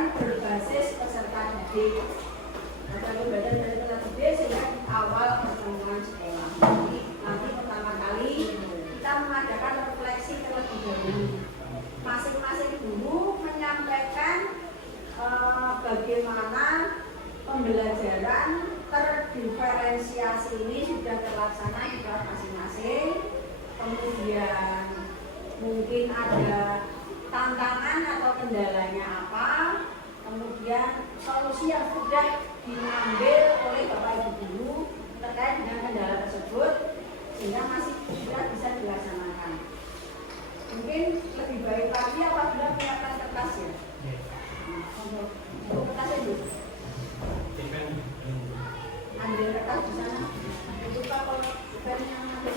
pembelajaran berbasis peserta didik. Ada pembelajaran dari peserta didik sehingga di awal pertemuan sekolah. Jadi nanti pertama kali kita mengadakan refleksi terlebih dahulu. Masing-masing guru menyampaikan bagaimana pembelajaran terdiferensiasi ini sudah terlaksana di kelas masing-masing. Kemudian mungkin ada tantangan atau kendalanya apa, kemudian solusi yang sudah diambil oleh Bapak Ibu guru terkait dengan kendala tersebut sehingga masih sudah bisa dilaksanakan. Mungkin lebih baik lagi apabila menyiapkan kertas ya. Untuk kertasnya dulu. Ambil kertas di sana. Itu Pak kalau bukan yang ambil.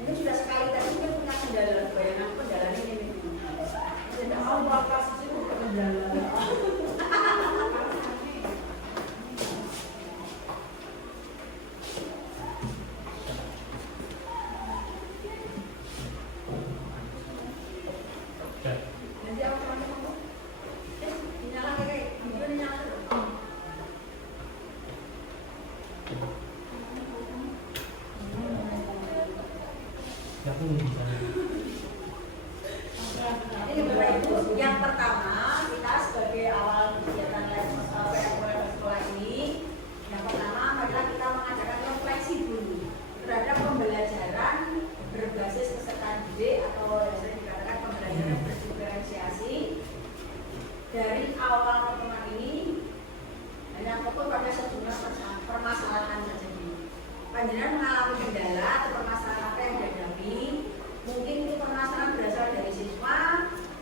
Ini sudah sekali tadi kan punya kendala, bayangan kendalanya ini. Tidak mau bakas itu kendala. Nanti aku ngomong, dinyalakan kayak video dinyalakan. Ini Bapak Ibu, yang pertama kita sebagai awal kegiatan sekolah ini, yang pertama adalah kita mengadakan refleksi dulu terhadap pembelajaran berbasis peserta didik atau yang sering dikatakan pembelajaran berdiferensiasi dari awal pertemuan ini dan yang fokus pada sejumlah permasalahan terjadi. Panjenengan mengalami kendala atau permasalahan apa yang dihadapi? Mungkin itu permasalahan berasal dari siswa,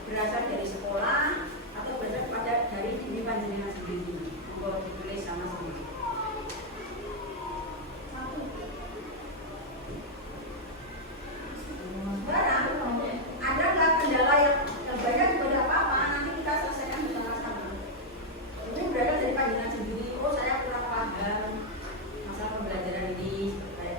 berasal dari sekolah, atau berasal dari diri panjenengan sendiri. Monggo ditulis sama-sama. Sekarang ada nggak kendala yang banyak juga tidak apa-apa, nanti kita selesaikan bersama-sama. Ini berasal dari panjenengan sendiri. Oh saya kurang paham masalah pembelajaran ini, kayak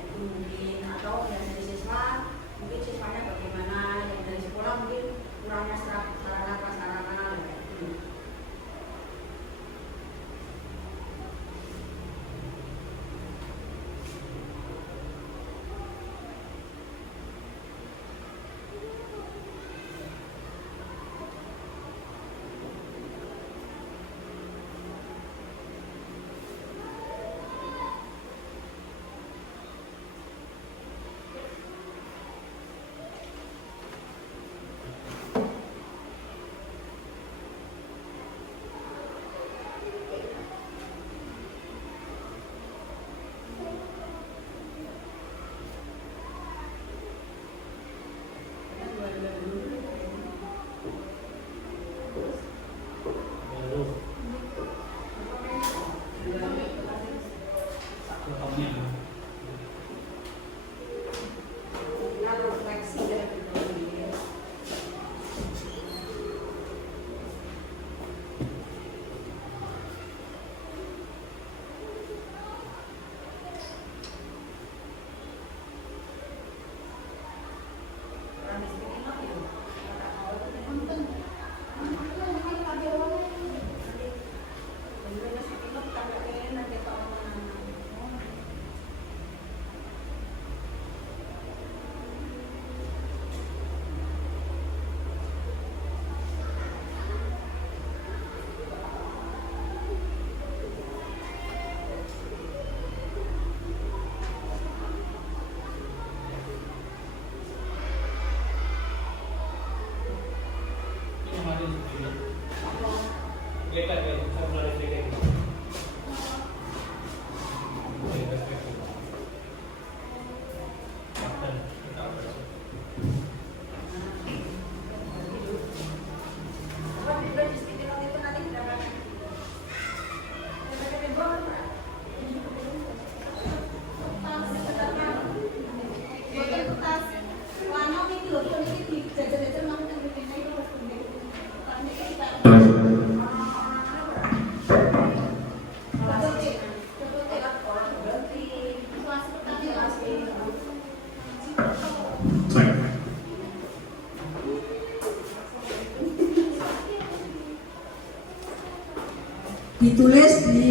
ditulis di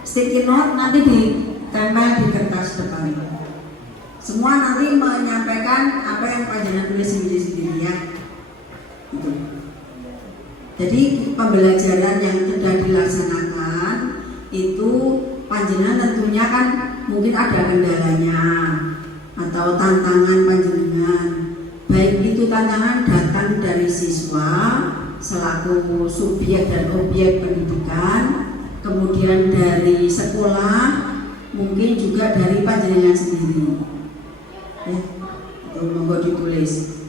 sticky note, nanti ditempel di kertas depan. Semua nanti menyampaikan apa yang panjenengan tulis sendiri-sendiri ya. Gitu. Jadi pembelajaran yang sedang dilaksanakan itu panjenengan tentunya kan mungkin ada kendalanya atau tantangan panjenengan. Baik itu tantangan datang dari siswa selaku subjek dan objek pendidikan, kemudian dari sekolah, mungkin juga dari panjenengan sendiri. Ya, itu monggo ditulis.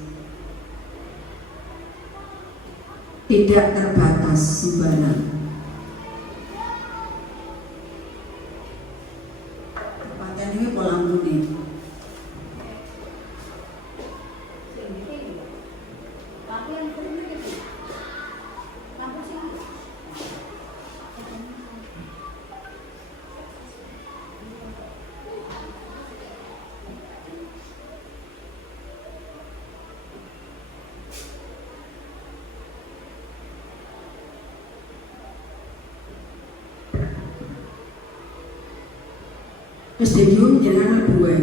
Tidak terbatas sembarang. Paten ini pola kuning. Stadium jangan dua.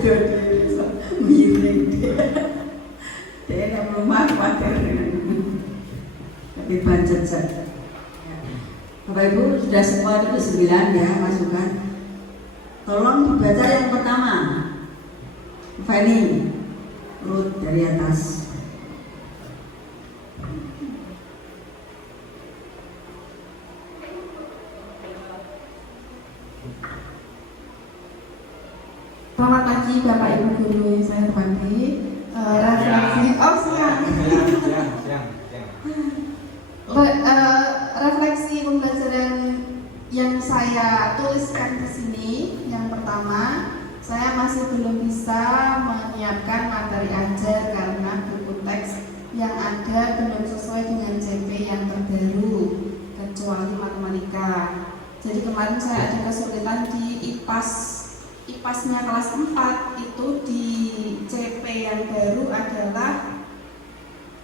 itu miring dia yang rumah khawatir tapi budget saja. Bapak Ibu sudah semua itu 9 ya masukan. Tolong dibaca yang pertama. Fanny, urut dari atas. Selamat pagi Bapak Ibu Guru yang saya hormati. Refleksi, refleksi pembelajaran yang saya tuliskan di sini. Yang pertama, saya masih belum bisa menyiapkan materi ajar karena buku teks yang ada belum sesuai dengan CP yang terbaru, kecuali matematika. Jadi kemarin saya ada kesulitan di IPAS-nya kelas 4 itu di CP yang baru adalah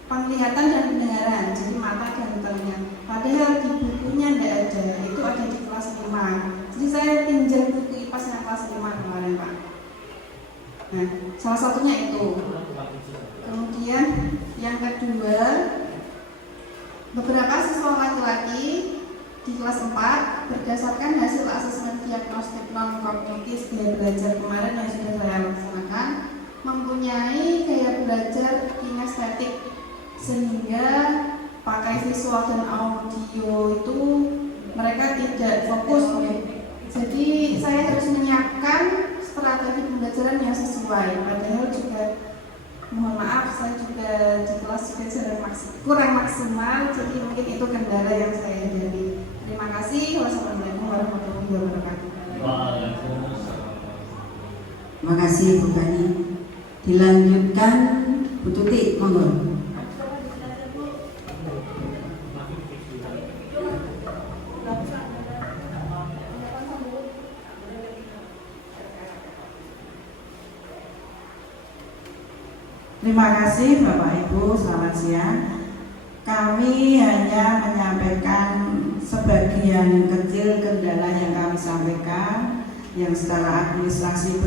penglihatan dan pendengaran, jadi mata dan telinga. Padahal di bukunya tidak ada, itu ada di kelas 5. Jadi saya pinjam buku IPAS yang kelas 5 kemarin Pak. Nah, salah satunya itu. Kemudian yang kedua, beberapa siswa laki-laki di kelas 4 berdasarkan hasil asesmen diagnostik non-kognitif gaya belajar kemarin yang sudah saya laksanakan mempunyai gaya belajar kinestetik, sehingga pakai visual dan audio itu mereka tidak fokus ya. Jadi saya harus menyiapkan strategi pembelajaran yang sesuai. Padahal juga mohon maaf saya juga di kelas juga kurang maksimal, jadi mungkin itu kendala yang saya hadapi. Terima kasih. Wassalamualaikum warahmatullahi wabarakatuh. Terima kasih Bu Fani. Dilanjutkan Bu Tuti, monggo. Terima kasih Bapak Ibu, selamat siang. Kami hanya menyampaikan sebagian kecil kendala yang kami sampaikan, yang secara administrasi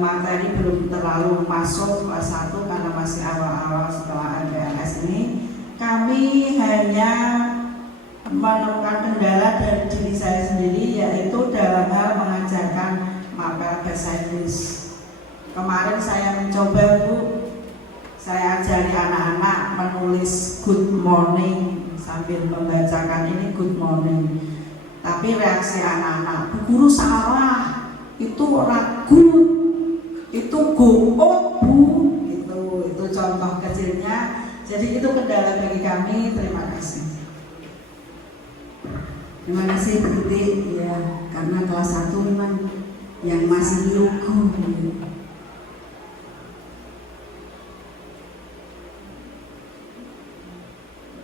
materi belum terlalu masuk kelas 1 karena masih awal-awal setelah ADLS ini. Kami hanya menemukan kendala dari diri saya sendiri, yaitu dalam hal mengajarkan mapel bahasa Inggris. Kemarin saya mencoba Bu, saya ajari anak-anak menulis good morning sambil membacakan ini good morning. Tapi reaksi anak-anak, Bu Guru salah, itu ragu, itu go Bu, itu contoh kecilnya. Jadi itu kendala bagi kami. Terima kasih. Terima kasih Bu Tuti ya, karena kelas 1 memang yang masih lugu.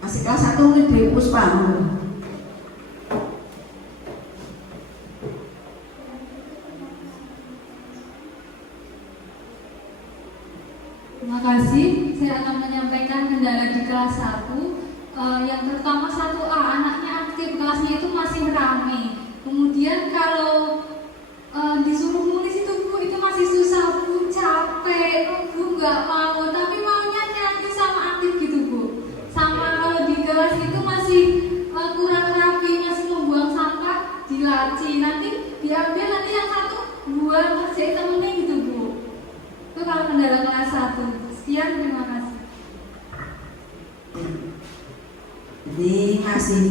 Masih kelas 1 mungkin di Puspa. Terima kasih. Saya akan menyampaikan kendala di kelas 1. Yang pertama 1A, anaknya aktif, kelasnya itu masih ramai. Kemudian kalau disuruh nulis itu Bu, itu masih susah Bu, capek Bu, nggak mau. Tapi maunya nyanyi sama aktif gitu Bu. Sama kalau di kelas itu masih kurang rapi, masih membuang sampah di laci. Nanti diambil, nanti yang satu buang ngerjain temennya gitu Bu. Itu kalau kendala kelas 1. Sekian, terima kasih. Jadi masih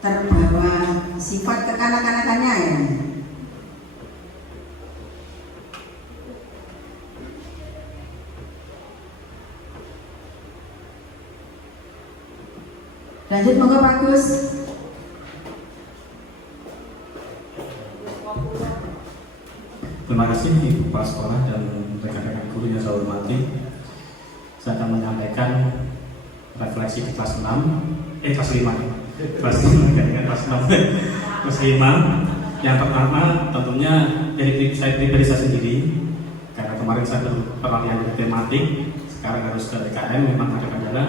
terbawa sifat kekanak-kanakannya ya. Lanjut monggo Pak Gus. Terima kasih Ibu Kepala Sekolah dan rekan-rekan guru yang saya hormati. Saya akan menyampaikan refleksi di kelas 6, kelas 5, kelas 6, kelas 5. Yang pertama tentunya dari saya pribadi saya sendiri, karena kemarin saya peralihan dari tematik, sekarang harus ke DKM, memang ada kendala.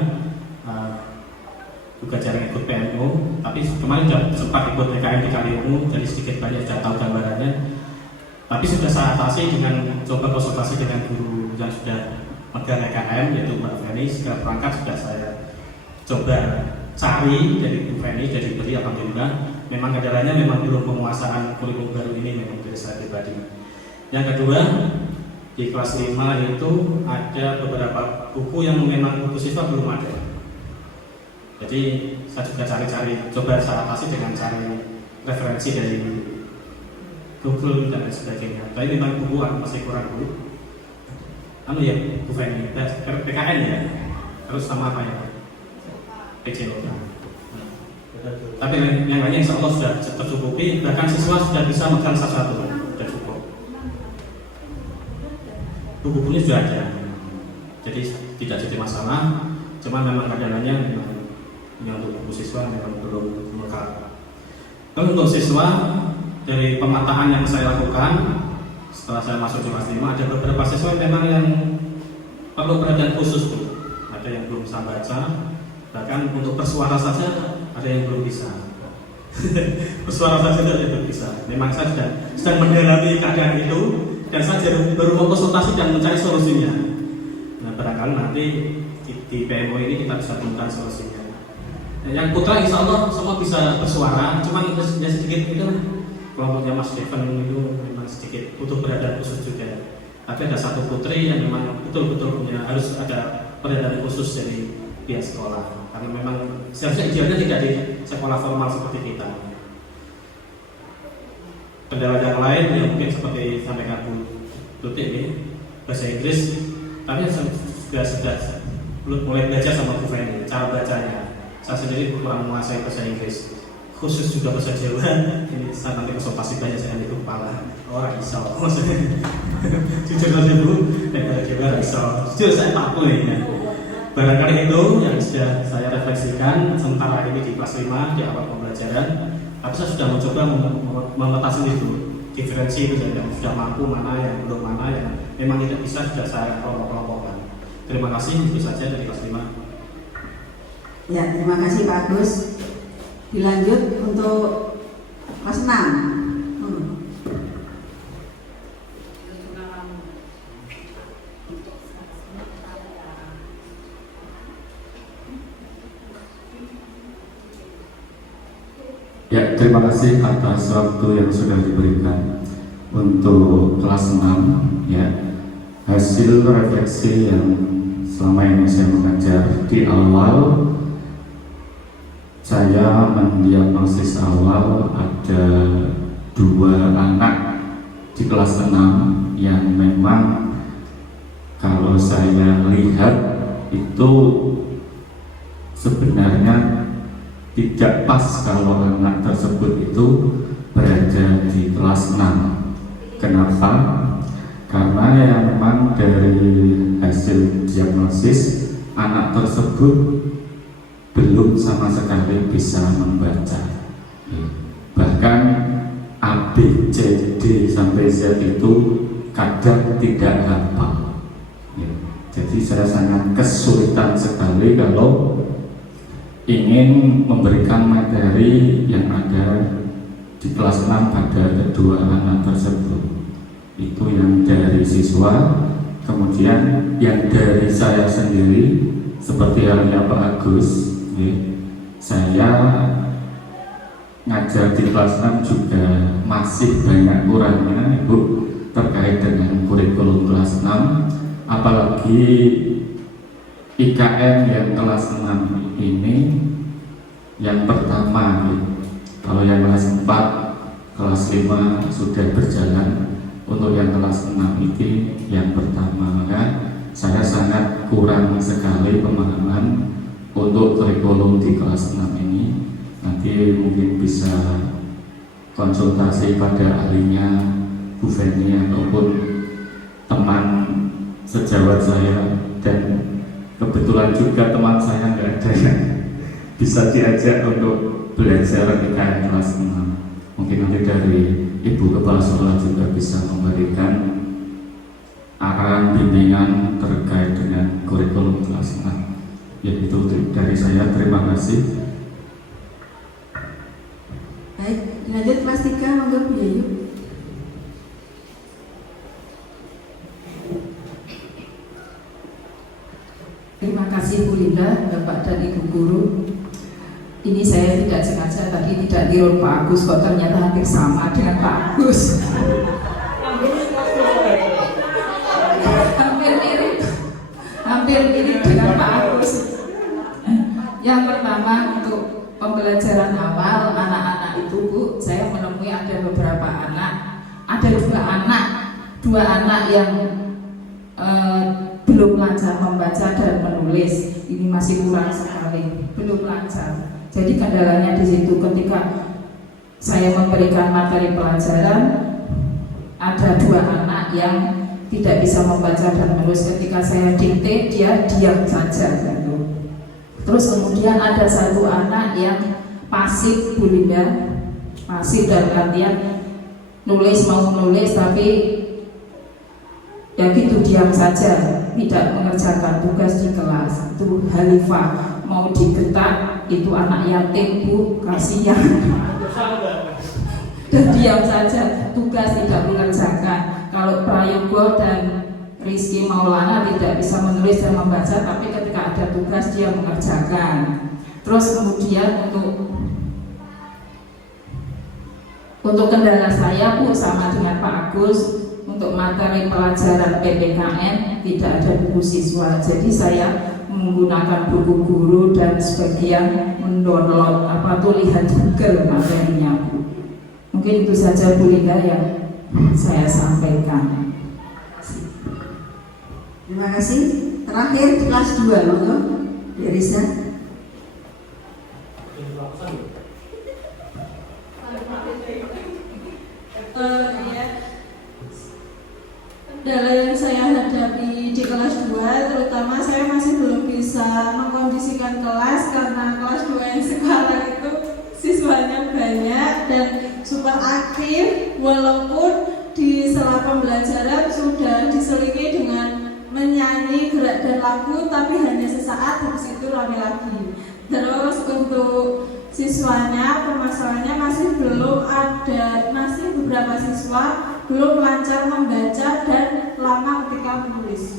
Juga jarang ikut PMO, tapi kemarin sempat ikut DKM di Kaliungu, jadi sedikit banyak sudah tahu gambarannya. Tapi sudah saya atasi dengan coba konsultasi dengan guru yang sudah megang EKM, yaitu Mbak Feni. Segala perangkat sudah saya coba cari dari Bu Feni, dari beli, alhamdulillah. Memang kendalanya memang belum penguasaan kurikulum baru ini, memang dari saya pribadi. Yang kedua, di kelas 5 itu ada beberapa buku yang memang buku siswa belum ada. Jadi saya juga cari-cari, coba saya atasi dengan cari referensi dari Google dan lain sebagainya. Tapi memang buku masih kurang dulu. Ya, Bu Feni, PKN ya, terus sama apa ya? PC lokal. Tapi yang lainnya insya Allah sudah tercukupi, bahkan siswa sudah bisa megang satu-satu, sudah cukup. Buku-bukunya sudah ada, jadi tidak jadi masalah. Cuma memang kendalanya memang untuk buku siswa memang belum lengkap. Lalu untuk siswa dari pemataan yang saya lakukan setelah saya masuk di kelas 5, ada beberapa siswa memang yang perlu perhatian khusus tuh. Ada yang belum bisa baca, bahkan untuk bersuara saja ada yang belum bisa. Bersuara saja ada yang belum bisa. Memang saya sedang mendalami keadaan itu dan saya baru mau konsultasi dan mencari solusinya. Nah, barangkali nanti di PMO ini kita bisa temukan solusinya. Nah, yang putra insya Allah semua bisa bersuara, cuma ya sedikit itu kelompoknya Mas Steven itu memang sedikit butuh perhatian khusus juga. Tapi ada satu putri yang memang betul-betul punya harus ada perhatian khusus dari pihak sekolah. Karena memang seharusnya idealnya tidak di sekolah formal seperti kita. Kendala yang lain yang mungkin seperti sampaikan Bu Tuti ini bahasa Inggris, tapi sudah mulai belajar sama Bu Feni cara bacanya. Saya sendiri kurang menguasai bahasa Inggris, khusus juga bahasa Jawa. Ini saya nanti konsultasi banyak saya di kepala orang risau. Jujur saja Bu, bahasa Jawa risau. Jujur saya takut ya. Barangkali itu yang sudah saya refleksikan sementara ini di kelas 5 di awal pembelajaran. Tapi saya sudah mencoba memetasin itu, diferensi itu yang sudah mampu, mana yang belum, mana yang memang tidak bisa, sudah saya kelompok-kelompokkan. Terima kasih, itu saja dari kelas 5. Ya, terima kasih Pak Agus. Dilanjut untuk kelas 6. Ya, terima kasih atas waktu yang sudah diberikan untuk kelas 6 ya. Hasil refleksi yang selama ini saya mengajar di awal, saya mendiagnosis awal ada 2 anak di kelas 6 yang memang kalau saya lihat itu sebenarnya tidak pas kalau anak tersebut itu berada di kelas 6. Kenapa? Karena yang memang dari hasil diagnosis anak tersebut belum sama sekali bisa membaca. Bahkan A, B, C, D sampai Z itu kadang tidak hafal. Jadi saya sangat kesulitan sekali kalau ingin memberikan materi yang ada di kelas 6 pada kedua anak tersebut. Itu yang dari siswa, kemudian yang dari saya sendiri seperti halnya Pak Agus, saya ngajar di kelas 6 juga masih banyak kurangnya Ibu terkait dengan kurikulum kelas 6, apalagi IKM yang kelas 6 ini yang pertama, kalau yang kelas 4, kelas 5 sudah berjalan, untuk yang kelas 6 ini yang pertama, maka saya sangat kurang sekali pemahaman untuk kurikulum di kelas 6 ini. Nanti mungkin bisa konsultasi pada ahlinya Bu Feni ataupun teman sejawat saya, dan kebetulan juga teman saya nggak ada yang bisa diajak untuk belajar IKM kelas 6. Mungkin nanti dari Ibu Kepala Sekolah juga bisa memberikan arahan bimbingan terkait dengan kurikulum kelas 6. Ya, itu dari saya, terima kasih. Baik, dilanjut kelas 3, monggo Bu Yayu. Bu Linda, Bapak dan Ibu Guru. Ini saya tidak sengaja tadi tidak tiru Pak Agus, kok ternyata hampir sama dengan Pak Agus. hampir mirip dengan Pak Agus. Yang pertama untuk pembelajaran awal anak-anak itu Bu, saya menemui ada beberapa anak, ada dua anak yang belum lancar membaca dan menulis. Ini masih kurang sekali, belum lancar. Jadi kendalanya di situ ketika saya memberikan materi pelajaran, ada dua anak yang tidak bisa membaca dan menulis. Ketika saya dikte, dia diam saja gitu. Terus kemudian ada satu anak yang pasif, Bu Linda, pasif dalam artian mau nulis tapi ya gitu diam saja, tidak mengerjakan tugas di kelas. Itu Halifah, mau digetak itu anak yatim Bu, kasihan. Dan diam saja, tugas tidak mengerjakan. Kalau Prayogo dan Rizky Maulana tidak bisa menulis dan membaca, tapi ketika ada tugas dia mengerjakan. Terus kemudian untuk kendala saya Bu sama dengan Pak Agus, untuk materi pelajaran PPKN tidak ada buku siswa, jadi saya menggunakan buku guru dan sebagian mendownload lihat Google materinya Bu. Mungkin itu saja Bu Linda yang saya sampaikan. Terima kasih. Terakhir di kelas 2 monggo, Dek Risa. Kendala yang saya hadapi di kelas 2, terutama saya masih belum bisa mengkondisikan kelas karena kelas 2 yang sekarang itu siswanya banyak dan super aktif, walaupun di sela pembelajaran sudah diselingi dengan menyanyi gerak dan lagu, tapi hanya sesaat, habis itu rame lagi. Terus untuk siswanya, permasalahannya masih belum ada, masih beberapa siswa belum lancar membaca dan lama ketika menulis.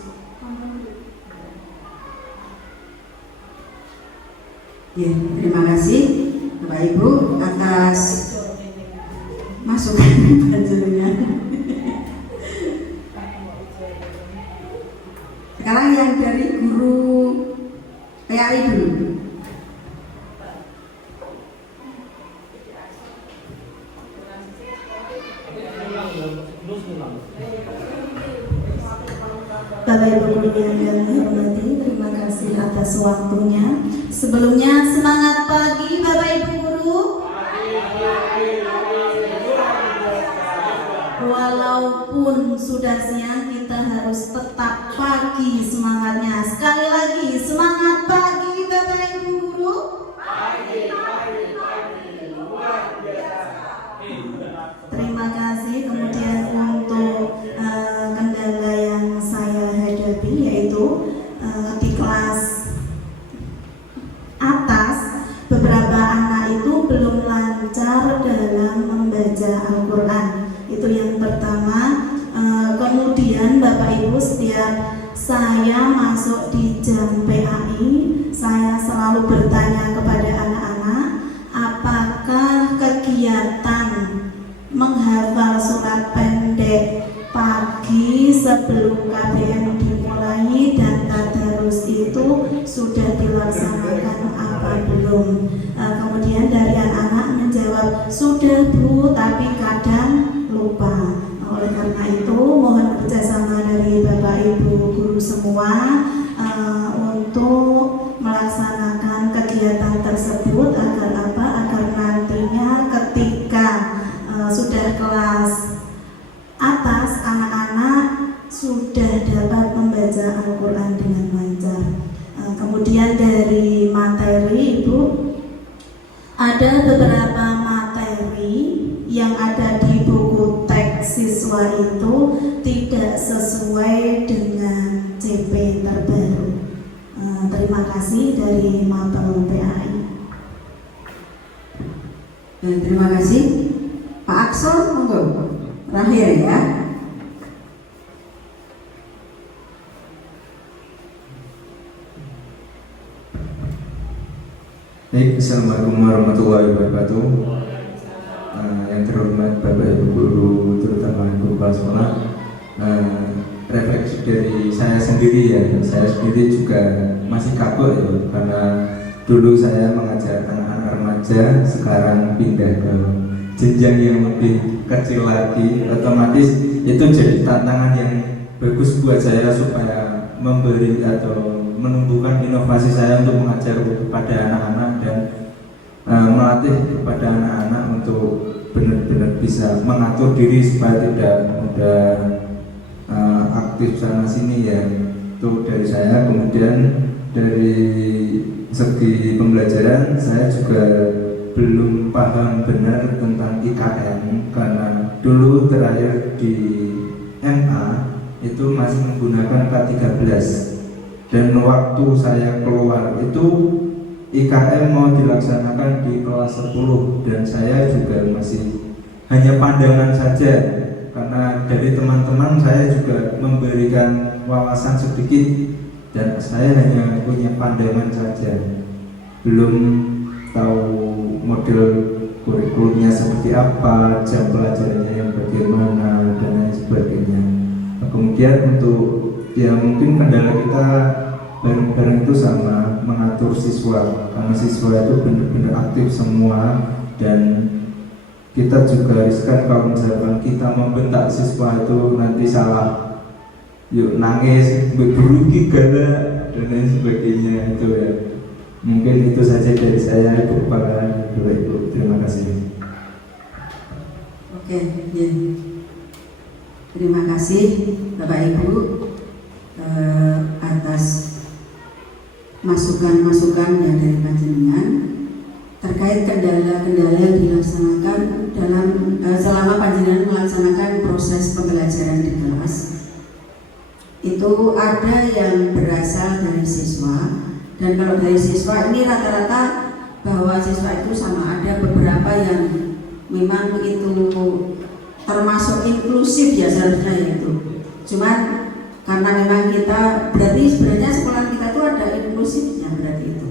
Ya, terima kasih Bapak Ibu atas masukan panjenengan. Sekarang yang dari guru PAI dulu. Bapak Ibu guru yang kami hormati, terima kasih atas waktunya. Sebelumnya semangat pagi Bapak Ibu guru. Walaupun sudah siang, kita harus tetap pagi semangatnya. Sekali lagi semangat pagi Bapak Ibu guru. Terima kasih. Kemudian untuk kendala yang saya hadapi yaitu di kelas atas, beberapa anak itu belum lancar dalam membaca Al-Quran. Itu yang pertama. Kemudian Bapak Ibu, setiap saya masuk di jam PAI, saya selalu bertanya kepada anak-anak, apakah kegiatan menghafal surat pendek pagi sebelum KBM dimulai dan tadarus itu sudah dilaksanakan apa belum? Kemudian dari anak-anak menjawab, sudah Bu, tapi kadang lupa. Oleh karena itu mohon kerjasama dari Bapak Ibu guru semua untuk melaksanakan kegiatan tersebut agar apa? Agar nantinya ketika sudah kelas atas, anak-anak sudah dapat membaca Al-Quran dengan lancar. Kemudian dari materi Ibu, ada beberapa materi yang ada di buku teks siswa itu tidak sesuai dengan CP terbaru. Terima kasih dari Mapel PAI. Terima kasih Pak Aksor, monggo. Terakhir ya. Baik, Assalamualaikum warahmatullahi wabarakatuh. Yang terhormat Bapak Ibu Guru, terutama Ibu Kepala Sekolah, refleksi dari saya sendiri ya, saya sendiri juga masih kaku ya, karena dulu saya mengajar anak-anak remaja, sekarang pindah ke jenjang yang lebih kecil lagi, otomatis itu jadi tantangan yang bagus buat saya supaya memberi atau menumbuhkan inovasi saya untuk mengajar kepada anak-anak dan melatih kepada anak-anak untuk benar-benar bisa mengatur diri supaya tidak mudah aktif sana sini ya. Itu dari saya. Kemudian dari segi pembelajaran saya juga belum paham benar tentang IKN karena dulu terakhir di MA itu masih menggunakan K13 dan waktu saya keluar itu IKN mau dilaksanakan di kelas 10 dan saya juga masih hanya pandangan saja karena dari teman-teman saya juga memberikan wawasan sedikit dan saya hanya punya pandangan saja, belum tahu model kurikulumnya seperti apa, jam pelajarannya yang bagaimana dan lain sebagainya. Nah, kemudian untuk ya mungkin kendala kita bareng-bareng itu sama mengatur siswa karena siswa itu benar-benar aktif semua dan kita juga riskan kalau misalkan kita membentak siswa itu nanti salah, yuk nangis, berugi gala dan lain sebagainya itu ya. Mungkin itu saja dari saya, Ibu Kepala. Ibu, terima kasih. Oke, ya. Terima kasih Bapak Ibu atas masukan-masukan yang dari panjenengan terkait kendala-kendala yang dilaksanakan dalam selama panjenengan melaksanakan proses pembelajaran di kelas. Itu ada yang berasal dari siswa, dan kalau dari siswa ini rata-rata bahwa siswa itu sama, ada beberapa yang memang itu termasuk inklusif ya seharusnya itu. Cuman karena memang kita berarti sebenarnya sekolah kita itu ada inklusifnya berarti itu.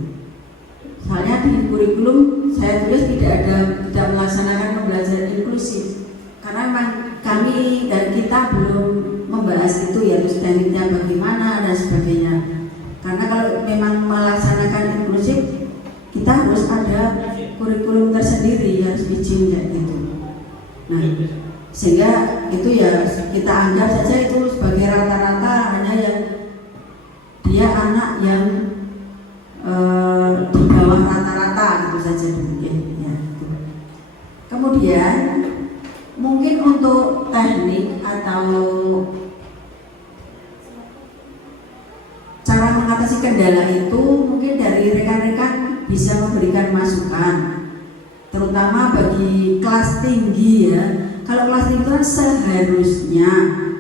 Soalnya di kurikulum saya tulis tidak melaksanakan pembelajaran inklusif karena memang kami dan kita belum membahas itu ya, terus tekniknya bagaimana dan sebagainya. Karena kalau memang melaksanakan inklusif kita harus ada kurikulum tersendiri, harus izin kayak gitu. Nah, sehingga itu ya kita anggap saja itu sebagai rata-rata hanya yang dia anak yang di bawah rata-rata gitu saja mungkin ya, gitu. Kemudian mungkin untuk teknik atau cara mengatasi kendala itu mungkin dari rekan-rekan bisa memberikan masukan, terutama bagi kelas tinggi ya. Kalau kelas tinggi kan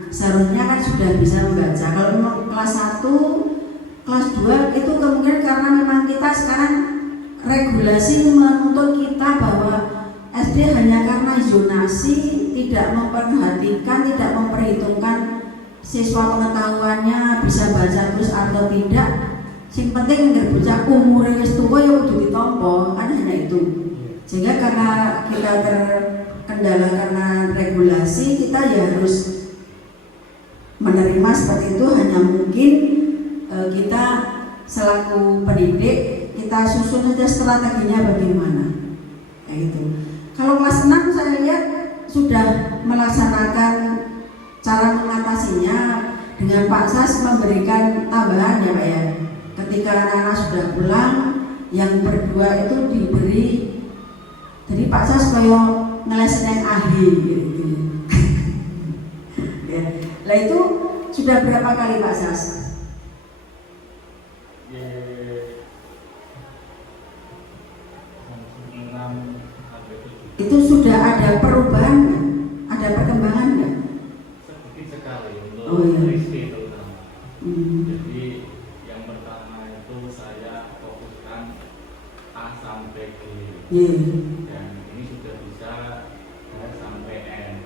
seharusnya kan sudah bisa membaca. Kalau memang kelas 1, kelas 2 itu kemungkinan karena memang kita sekarang regulasi menuntut kita bahwa SD hanya karena zonasi tidak memperhatikan, tidak memperhitungkan siswa pengetahuannya bisa baca terus atau tidak. Yang penting nggak bocah umurnya wis tuwa ya kudu ditampa, kan hanya itu. Sehingga karena kita terkendala karena regulasi, kita ya harus menerima seperti itu. Hanya mungkin kita selaku pendidik kita susun saja strateginya bagaimana. Kayak gitu. Kalau kelas 6 saya lihat sudah melaksanakan cara mengatasinya dengan Pak Sas memberikan tambahan ya Pak ya. Ketika anak-anak sudah pulang, yang berdua itu diberi, jadi Pak Sas kayak ngelesin ahli gitu. Ya. Lah itu sudah berapa kali Pak Sas? Itu sudah ada perubahan nggak? Ada perkembangan nggak? Sedikit sekali untuk Oh, iya. Rizky terutama. Jadi yang pertama itu saya fokuskan A sampai G. Yeah. Dan ini sudah bisa sampai N.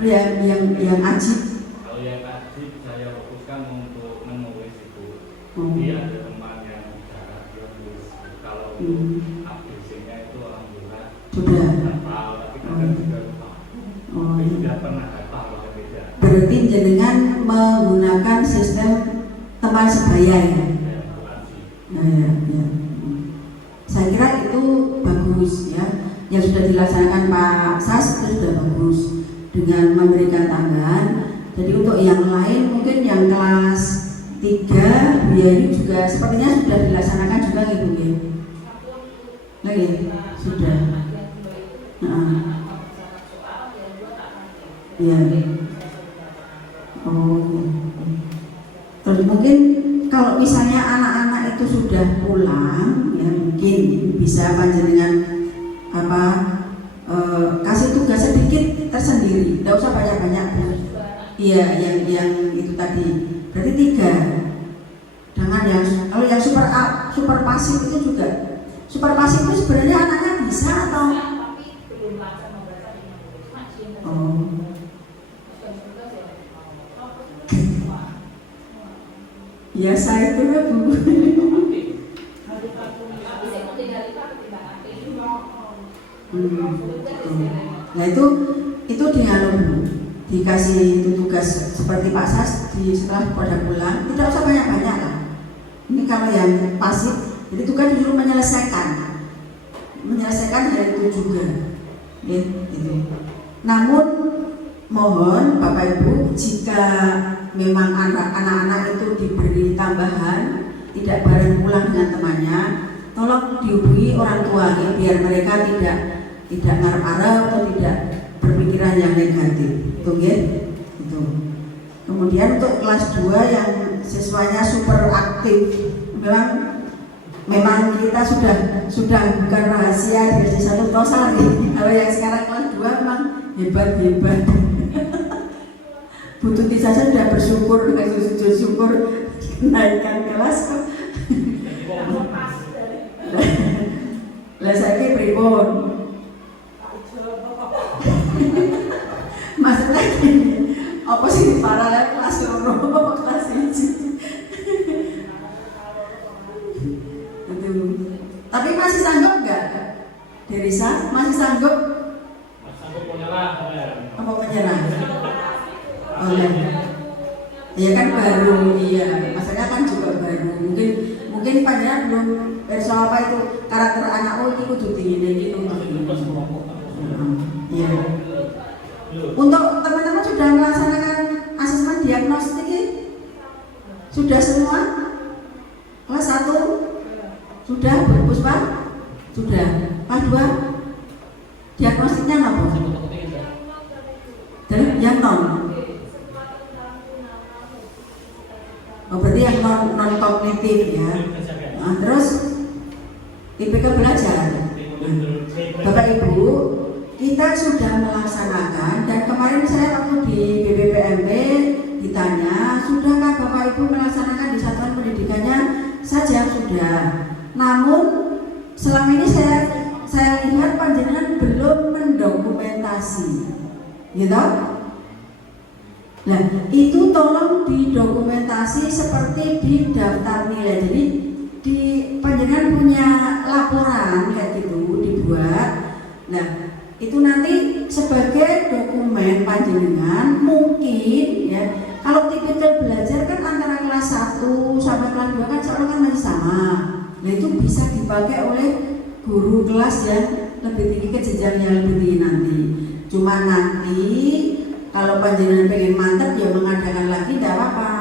Yang ajib. Kalau yang ajib saya fokuskan untuk menulis itu. Oh. Jadi ada teman yang cara dia nulis K ABC-nya itu alhamdulillah Sudah. hafal, tapi kadang juga lupa. Oh. Tapi sudah pernah hafal kalau beda. Berarti jenengan menggunakan sistem teman sebaya ya? Ya. Saya kira itu bagus ya. Yang sudah dilaksanakan Pak Sas itu sudah bagus dengan memberikan tambahan. Jadi untuk yang lain mungkin yang kelas 3 Bu Yayu juga sepertinya sudah dilaksanakan juga Ibu ya. Lagi sudah. Iya. Oh. Terus mungkin kalau misalnya anak-anak itu sudah pulang, ya mungkin bisa panjenengan kasih tugas sedikit tersendiri, tidak usah banyak-banyak. Iya, yang itu tadi. Berarti 3. Dengan yang kalau yang super pasif itu juga. Super pasif itu sebenarnya anaknya bisa atau? Oh. Ya saya itu Bu. Nah itu dikasih tugas seperti Pak Sas setelah pada pulang tidak usah banyak-banyak lah. Ini kalau yang pasif, jadi tugas disuruh menyelesaikan hal itu juga, ya, gitu. Namun mohon Bapak Ibu jika memang anak-anak itu diberi tambahan tidak bareng pulang dengan temannya, tolong dihubungi orang tua ya, biar mereka tidak ngarep-arep atau tidak berpikiran yang negatif, itu ya. Itu. Kemudian untuk kelas 2 yang siswanya super aktif, memang kita sudah bukan rahasia di SD 1 Tosari. Kalau yang sekarang kelas 2 memang hebat. Bu Tuti saja sudah bersyukur dengan sujud syukur naikkan kelas kok. Lah saiki pripun? Maksudnya gini, apa sih paralel kelas 2 kelas 1? Itu. Tapi masih sanggup enggak? Derisa masih sanggup? Sanggup menyerah. Apa menyerah? Oh ya. Ya kan baru, iya. Maksudnya kan juga baru. Mungkin panjang belum soal apa itu karakter anak itu kudu tinggi gitu. Iya. Untuk teman-teman sudah melaksanakan asesmen diagnostik ini? Sudah semua? Kelas 1? Sudah, Bu Puspa? Sudah. Kelas 2? Diagnostiknya apa? Yang non? Oh, berarti yang non kognitif ya. Nah, terus IPK belajar. Bapak Ibu, kita sudah melaksanakan dan kemarin saya waktu di BPPMP ditanya, sudahkah Bapak Ibu melaksanakan di satuan pendidikannya? Saja sudah. Namun selama ini saya lihat panjenengan belum mendokumentasi, gitu? Nah, itu tolong didokumentasi seperti di daftar nilai. Jadi di panjenengan punya laporan kayak gitu dibuat. Nah, itu nanti sebagai dokumen panjenengan mungkin ya. Kalau tipikal belajar kan antara kelas 1 sampai kelas 2 kan seolah kan masih sama. Nah, itu bisa dipakai oleh guru kelas yang lebih tinggi ke jenjang yang lebih tinggi nanti. Cuma nanti kalau panjenengan pengen mantap ya mengadakan lagi tidak apa-apa.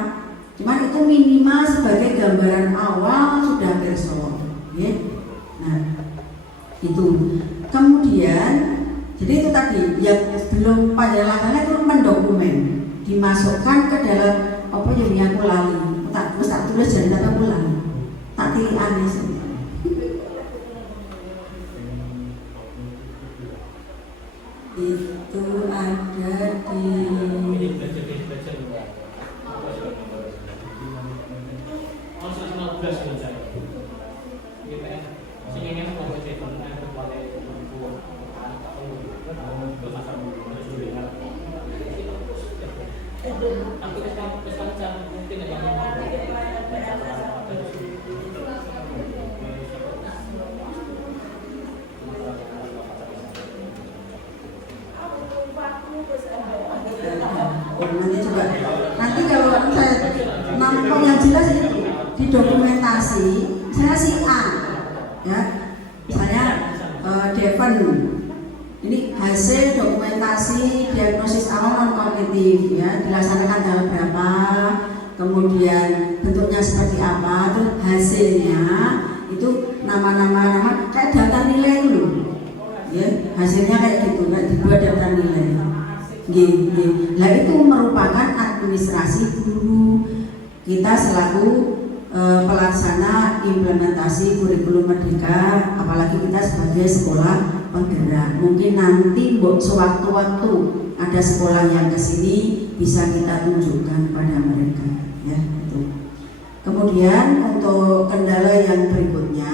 Cuman itu minimal sebagai gambaran awal sudah perso, ya. Nah, itu. Kemudian, jadi itu tadi yang belum panjenengan itu mendokumen, dimasukkan ke dalam apa yang aku lali. Tak tulis jadi tak ulang. Tak pilih aneh sih. Itu ada di dokumentasi, saya si A, ya, saya Deven. Ini hasil dokumentasi diagnosis awal non kognitif, ya, dilaksanakan tanggal berapa, kemudian bentuknya seperti apa, terus hasilnya itu nama-nama kayak daftar nilai itu loh, ya, hasilnya kayak gitu, kayak dibuat daftar nilai. Nah itu merupakan administrasi guru kita selaku pelaksana implementasi kurikulum Merdeka, apalagi kita sebagai sekolah penggerak. Mungkin nanti sewaktu-waktu ada sekolah yang kesini bisa kita tunjukkan pada mereka, ya itu. Kemudian untuk kendala yang berikutnya,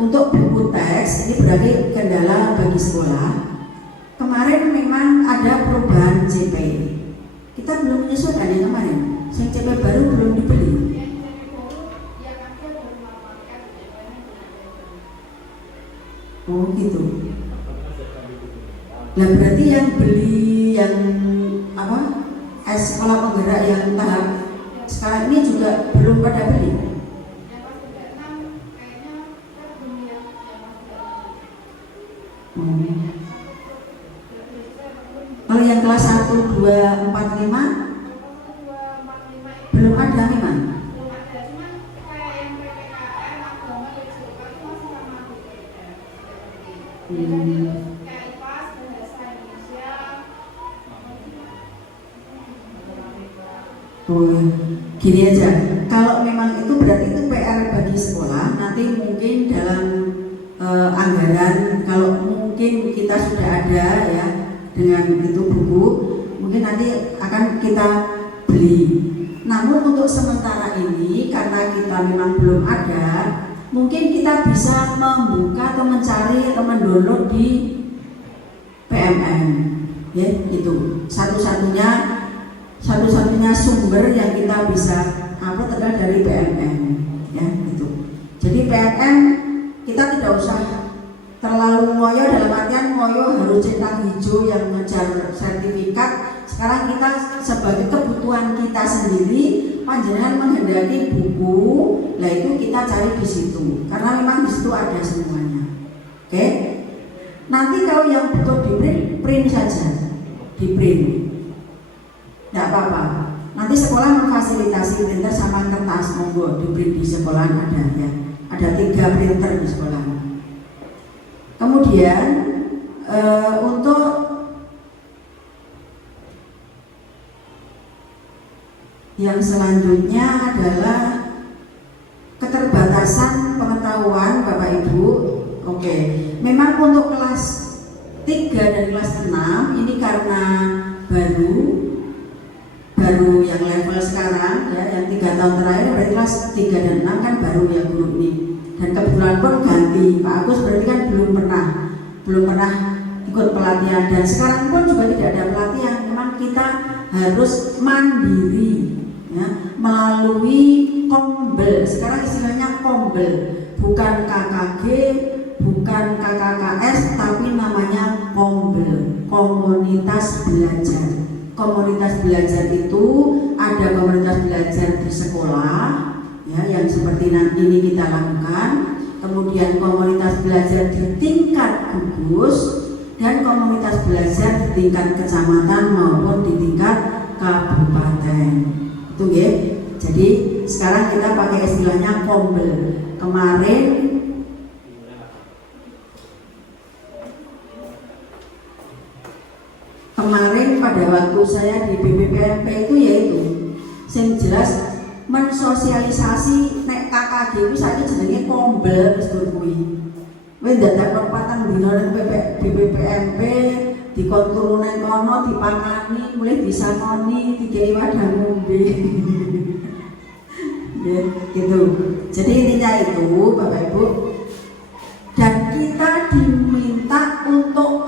untuk buku teks ini berarti kendala bagi sekolah. Kemarin memang ada perubahan CP, kita belum menyesuaikan yang kemarin. Yang CP baru belum dibeli. Oh gitu. Nah berarti yang beli yang apa sekolah penggerak yang tahap sekarang ini juga belum pada beli. Kalau yang kelas 1, 2, 4, 5 belum ada memang. Oh, gini aja. Kalau memang itu berarti itu PR bagi sekolah. Nanti mungkin dalam anggaran, kalau mungkin kita sudah ada ya dengan itu buku, mungkin nanti akan kita beli. Namun untuk sementara ini karena kita memang belum ada, mungkin kita bisa membuka atau mencari atau mendownload di PMN, ya itu satu-satunya sumber yang kita bisa upload adalah dari PMN, ya itu. Jadi PMN kita tidak usah terlalu ngoyo, dalam artian ngoyo harus cetak hijau yang ngejar sertifikat. Sekarang kita sebagai kebutuhan kita sendiri, panjenengan menghendaki buku, lah itu kita cari di situ, karena memang di situ ada semuanya. Oke? Nanti kalau yang butuh di print saja, di print, tidak apa-apa. Nanti sekolah memfasilitasi printer sama kertas, monggo di print di sekolah ada ya. Ada 3 printer di sekolah. Kemudian untuk yang selanjutnya adalah keterbatasan pengetahuan Bapak Ibu. Oke, memang untuk kelas 3 dan kelas 6 ini karena baru yang level sekarang ya, yang 3 tahun terakhir berarti kelas 3 dan 6 kan baru ya guru ini. Dan kebetulan pun ganti Pak Agus, berarti kan belum pernah ikut pelatihan, dan sekarang pun juga tidak ada pelatihan. Memang kita harus mandiri ya, melalui kombel. Sekarang istilahnya kombel, bukan KKG, bukan KKKS, tapi namanya kombel, komunitas belajar. Komunitas belajar itu ada komunitas belajar di sekolah ya, yang seperti nanti ini kita lakukan. Kemudian komunitas belajar di tingkat gugus dan komunitas belajar di tingkat kecamatan maupun di tingkat kabupaten. Itu ya. Jadi sekarang kita pakai istilahnya kombel. Kemarin pada waktu saya di BPPMP itu yaitu yang jelas mensosialisasi nek KKG itu saiki jenenge kombel wis kuwi. Wis dadak perempatan dina nang BPPMP dikon turu nang kono dipakani, mulai disangoni, dikei wadah ngombe. Ya, gitu. Jadi intinya itu Bapak Ibu, dan kita diminta untuk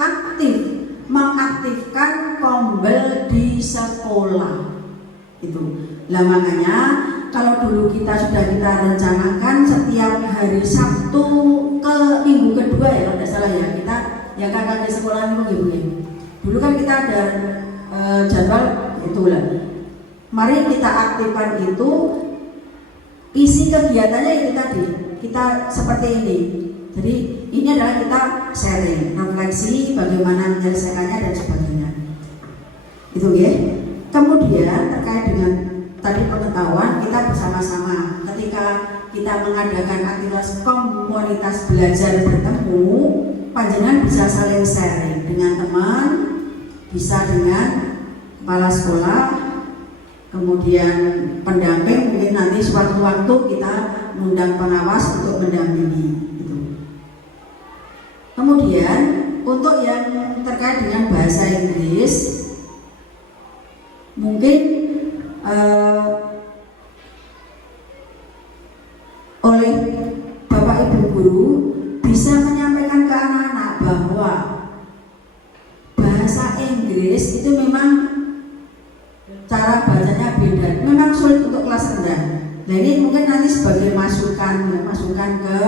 mengaktifkan kombel di sekolah itu. Lah makanya kalau dulu kita rencanakan setiap hari Sabtu ke minggu kedua ya kalau tidak salah ya, kita yang kakak di sekolah itu begini. Dulu kan kita ada jadwal itulah. Mari kita aktifkan itu isi kegiatannya itu tadi kita seperti ini. Jadi ini adalah kita sharing, refleksi bagaimana menyelesaikannya dan sebagainya. Itu ya. Kemudian terkait dengan tadi pengetahuan, kita bersama-sama ketika kita mengadakan aktivitas komunitas belajar bertemu, panjenengan bisa saling sharing dengan teman, bisa dengan kepala sekolah, kemudian pendamping, mungkin nanti suatu-waktu kita mengundang pengawas untuk mendampingi gitu. Kemudian untuk yang terkait dengan bahasa Inggris, mungkin oleh Bapak Ibu guru bisa menyampaikan ke anak-anak bahwa bahasa Inggris itu memang cara bacanya beda, memang sulit untuk kelas rendah. Nah ini mungkin nanti sebagai masukan ke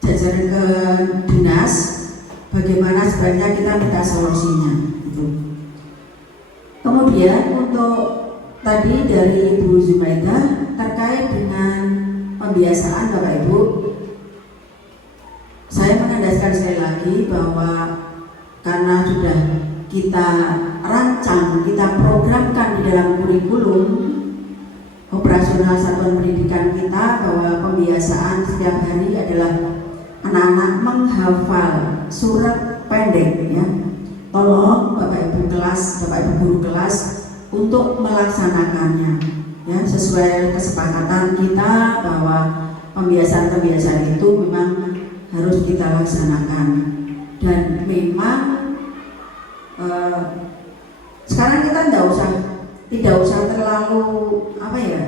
jajaran ke dinas, bagaimana sebenarnya kita minta solusinya. Gitu. Kemudian untuk tadi dari Ibu Zumaidah terkait dengan pembiasaan Bapak Ibu, saya menegaskan sekali lagi bahwa karena sudah kita rancang, kita programkan di dalam kurikulum operasional satuan pendidikan kita bahwa pembiasaan setiap hari adalah anak-anak menghafal surat pendek ya. Tolong Bapak Ibu kelas, Bapak Ibu guru kelas untuk melaksanakannya ya, sesuai kesepakatan kita bahwa pembiasaan-pembiasaan itu memang harus kita laksanakan. Dan memang sekarang kita tidak usah terlalu apa ya.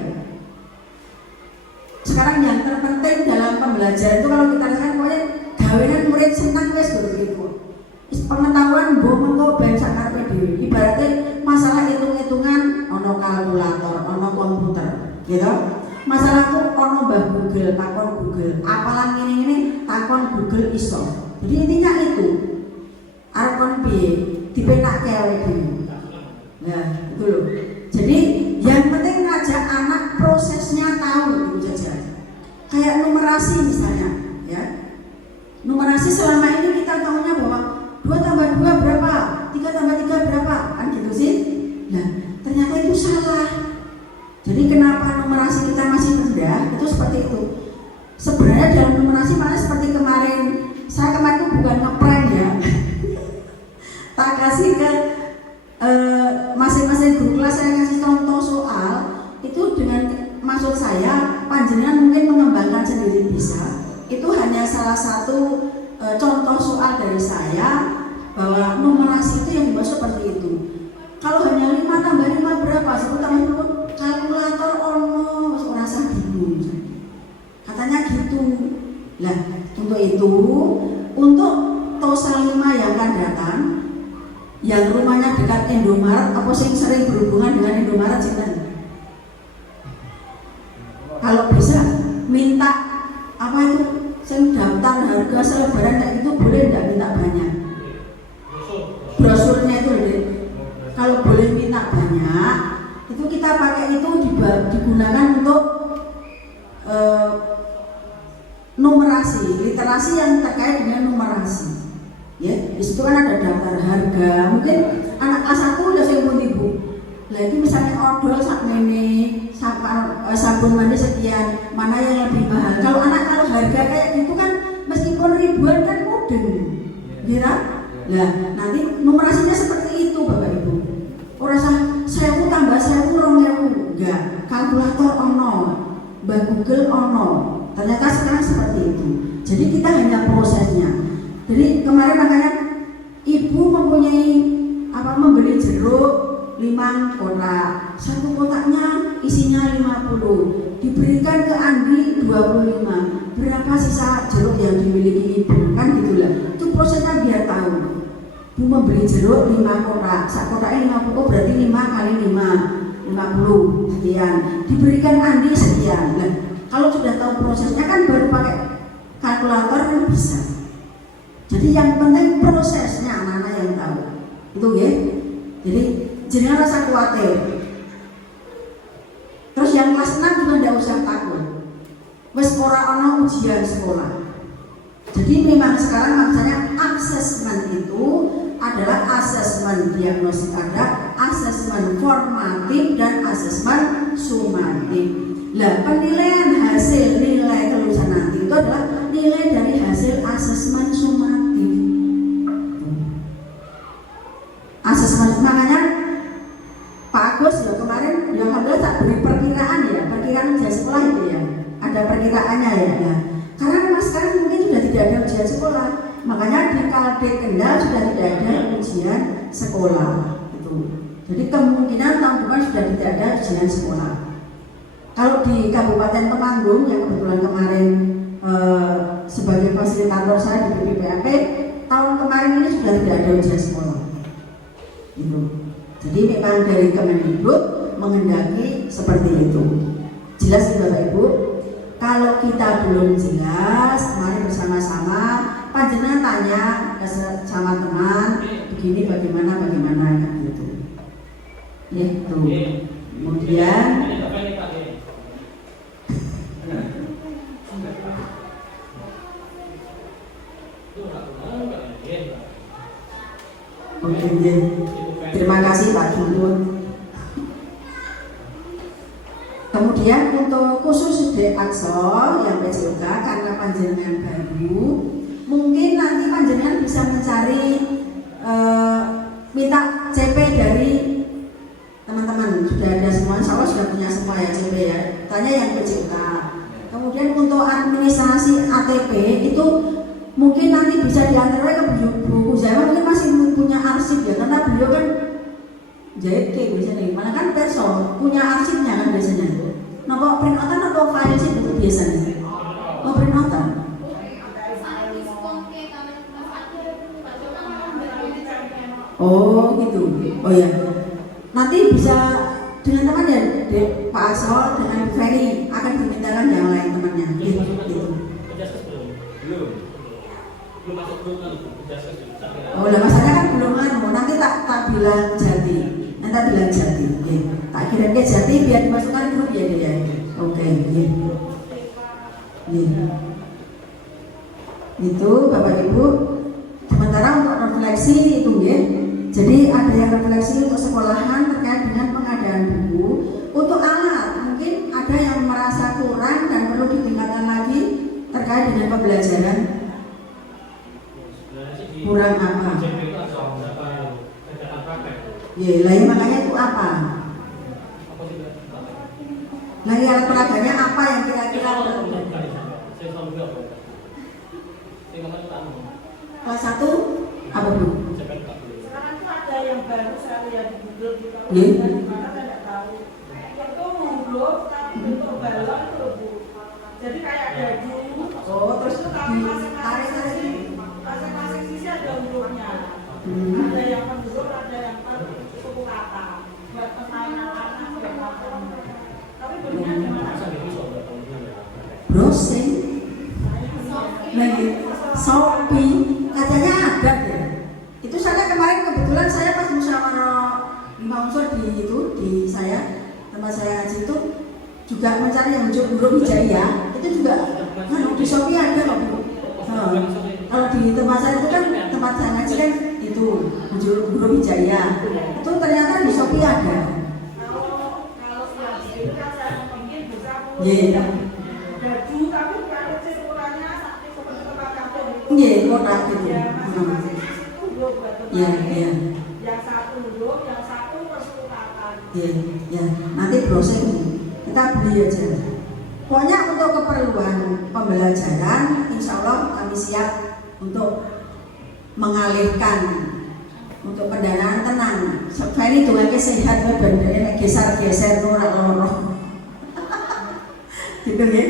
Sekarang yang terpenting dalam pembelajaran itu kalau kita lihat pokoknya gawean murid senang wes begitu. Pengetahuan mengko ben sakarpe dhewe. Ibaratnya masalah hitung-hitungan ono kalkulator, ono komputer, gitu. Masalah itu ono Mbah Google, takon Google. Apalan ngene-ngene takon Google iso. Jadi intinya itu. Arep kon piye? Dipenakke awake dhewe. Nah, itu loh. Jadi yang penting ngajak anak prosesnya tahu gitu saja. Kayak numerasi misalnya, ya. Numerasi selama ini kita tahunya bahwa 2 tambah 2 berapa? 3 tambah 3 berapa? Kan gitu sih. Nah, ternyata itu salah. Jadi kenapa numerasi kita masih rendah? Itu seperti itu. Sebenarnya dalam numerasi malah seperti kemarin. Saya kemarin itu bukan ngeprank ya. Tak kasih ke masing-masing guru kelas, saya kasih contoh soal itu dengan maksud saya panjenengan mungkin mengembangkan sendiri bisa. Itu hanya salah satu contoh soal dari saya bahwa numerasi itu yang dimaksud seperti itu. Kalau hanya 5 tambah 5 berapa? 10 tambah 10 kalkulator ono rasa bingung. Katanya gitu. Lah, untuk itu untuk total 5 yang akan datang yang rumahnya dekat Indomaret apa sih sering berhubungan dengan Indomaret cinta. Kalau bisa minta apa itu saya daftar harga selebaran kayak itu boleh tidak minta banyak. Brosurnya itu deh. Kalau boleh minta banyak, itu kita pakai itu digunakan untuk numerasi, literasi yang terkait dengan numerasi. Ya, di situ kan ada daftar harga. Mungkin anak kelas 1 udah saya pun ibu. Lagi misalnya odol sakmene, sabun mandi sekian, mana yang lebih mahal. Kalau harga kayak gitu kan meskipun ribuan kan mudeng. Kira? Nah, nanti numerasinya seperti itu Bapak Ibu. Ora usah 1000 tambah 1000 2000. Enggak, kalkulator ono, Mbah Google ono. Ternyata sekarang seperti itu. Jadi kita hanya prosesnya. Jadi kemarin makanya ibu mempunyai membeli jeruk 5 kotak. Satu kotaknya isinya 50. Diberikan ke Andi 25. Berapa sisa jeruk yang dimiliki ibu? Kan gitulah. Itu prosesnya biar tahu. Bu membeli jeruk 5 kotak. Satu kotaknya 50 berarti 5 kali 5 50 sekian. Diberikan Andi sekian. Nah, kalau sudah tahu prosesnya kan baru pakai kalkulator kan bisa. Jadi yang penting prosesnya anak-anak yang tahu. Itu ya. Jadi jangan rasa khawatir. ora ono ujian sekolah. Jadi memang sekarang maksudnya asesmen itu adalah asesmen diagnostik ada, asesmen formatif dan asesmen sumatif. Lah penilaian hasil nilai kelulusan nanti itu adalah nilai dari hasil asesmen sumatif. Asesmen makanya Pak Agus ya kemarin yang alhamdulillah tak beri perkiraan ya, perkiraan ujian sekolah itu ya, ada perkiraannya ya. Nah, karena mas sekarang mungkin sudah tidak ada ujian sekolah, makanya di Kalde Kendal sudah tidak ada ujian sekolah itu. Jadi kemungkinan tahun depan sudah tidak ada ujian sekolah. Kalau di Kabupaten Temanggung yang kebetulan kemarin sebagai fasilitator saya di BPPAP, tahun kemarin ini sudah tidak ada ujian sekolah. Itu. Jadi memang dari Kemendikbud menghendaki seperti itu. Jelas ya Bapak Ibu? Kalau kita belum jelas, mari bersama-sama panjenengan tanya sama teman, begini bagaimana gitu. Itu. Kemudian oke, terima kasih Pak Guntur. Kemudian untuk khusus di Aksol yang PJOK karena panjenengan baru, mungkin nanti panjenengan bisa mencari minta CP dari teman-teman, sudah ada semua, insya Allah sudah punya semua ya CP ya. Tanya yang PJOK. Kemudian untuk administrasi ATP itu mungkin nanti bisa diantar ke Bu Zaima, mungkin masih punya arsip ya, karena beliau kan JP biasanya, mana kan perso punya arsipnya kan biasanya. Nopo print outan atau file sih itu biasanya? Oh print outan. Oh gitu. Oh ya. Nanti bisa dengan teman ya, Pak Asol dengan Ferry akan dimintakan yang lain temannya. Gitu. Oh, lah masalahnya kan belum anu, nanti tak bilang Jati. Nanti bilang Jati. Nggih. Tak kirim ke Jati biar dimasukkan grup ya dia. Oke, nggih. Nggih. Itu Bapak Ibu. Sementara untuk refleksi itu nggih. Jadi ada yang refleksi untuk sekolahan terkait dengan pengadaan buku. Untuk alat, mungkin ada yang merasa kurang dan perlu ditingkatkan lagi terkait dengan pembelajaran. Kurang apa? Ya, lain makanya itu apa? Lagi alat peraganya apa yang kira-kira kelas 1 apa Bu? Sekarang tuh ada yang baru saya lihat di Google gitu. Iya. Mana saya nggak tahu. Itu huruf tapi bentuk balon itu Bu. Jadi kayak dadu. Oh, terus tapi masing-masing sisi ada hurufnya. Ada yang penghuruf, ada yang suku kata. Buat permainan anak siapapun. Tapi bentuknya gimana? Browsing. Lagi Shopee katanya ada ya. Itu saya kemarin kebetulan saya pas musyawarah 5 unsur di saya tempat saya ngaji itu juga mencari yang huruf hijaiyah. Itu juga di Shopee ada kok Bu. Kalau di tempat saya itu kan tempat saya ngaji kan itu huruf hijaiyah. Itu ternyata di Shopee ada. Kalau itu kan saya mungkin bisa Iya. dadu tapi kalau ukurannya seperti tempat kantor. Iya, kotak gitu. Ya, masing-masing sisi itu huruf. Iya, iya. Yang satu huruf, yang satu persuku kata. Iya, ya. Nanti browsing kita beli aja. Pokoknya untuk keperluan pembelajaran, insya Allah kami siap untuk mengalihkan untuk pendanaan tenang. Ini tuh sehat, bener geser-geser loro. Gitu ya.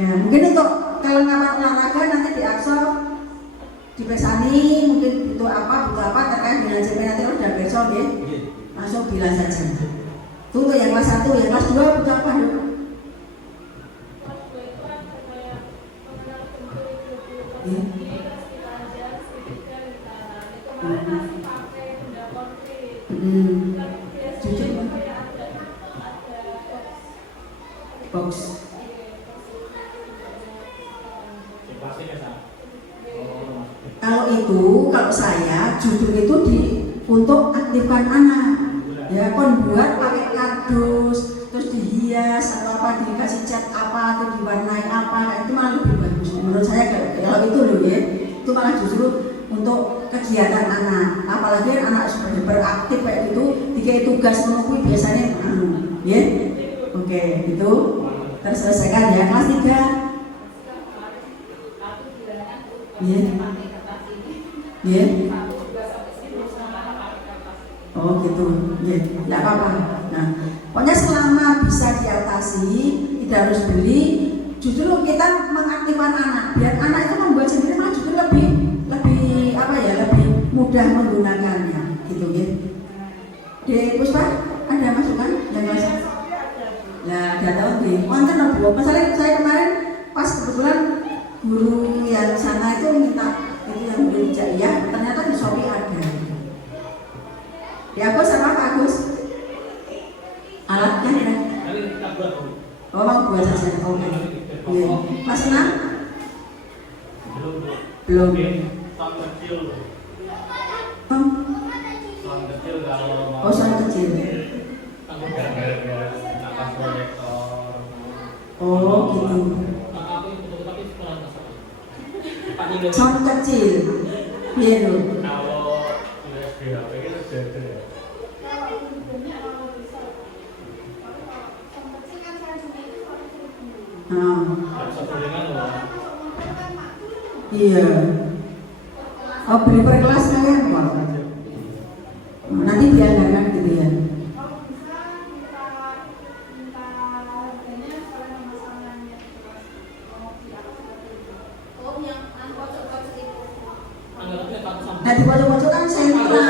Ya, mungkin untuk kalau ngamal olahraga nanti di Aksol dipesani mungkin butuh apa terkait dengan CP nanti udah besok ya. Langsung bilang saja. Itu untuk yang kelas 1, yang kelas 2 butuh apa dok? Ya. Box. Kalau itu, kalau saya judul itu untuk aktifkan anak, ya kon buat pakai kardus, terus dihias atau apa, dikasih cat apa atau diwarnai apa, itu malah lebih bagus menurut saya. Kalau itu loh ya, itu malah justru untuk kegiatan anak, apalagi anak sudah beraktif kayak gitu, dikasih tugas menunggu biasanya ya, oke itu terselesaikan ya. Kelas 3 ya. Oh gitu, ya, tidak apa-apa. Nah, pokoknya selama bisa diatasi, tidak harus beli. Justru kita mengaktifkan anak, biar anak itu membuat sendiri, malah justru lebih apa ya, lebih mudah menggunakannya, gitu ya. Di Puspa ada masukan yang masuk? Ya, ada tahu nih. Wonten Bu. Masalah saya kemarin pas kebetulan guru yang sana itu minta itu yang udah dijaya, ternyata di Shopee ada. Ya Agus sama Pak Agus alatnya ya. Oh mau buat saja. Oke. Iya. Mas Enam? Belum. Oh sound kecil. Oh gitu. Sound kecil. Iya loh. Iya. Oh beli per kelas kalian Pak? Nanti dianggarkan gitu ya. Nah di pojok-pojok kan sentra,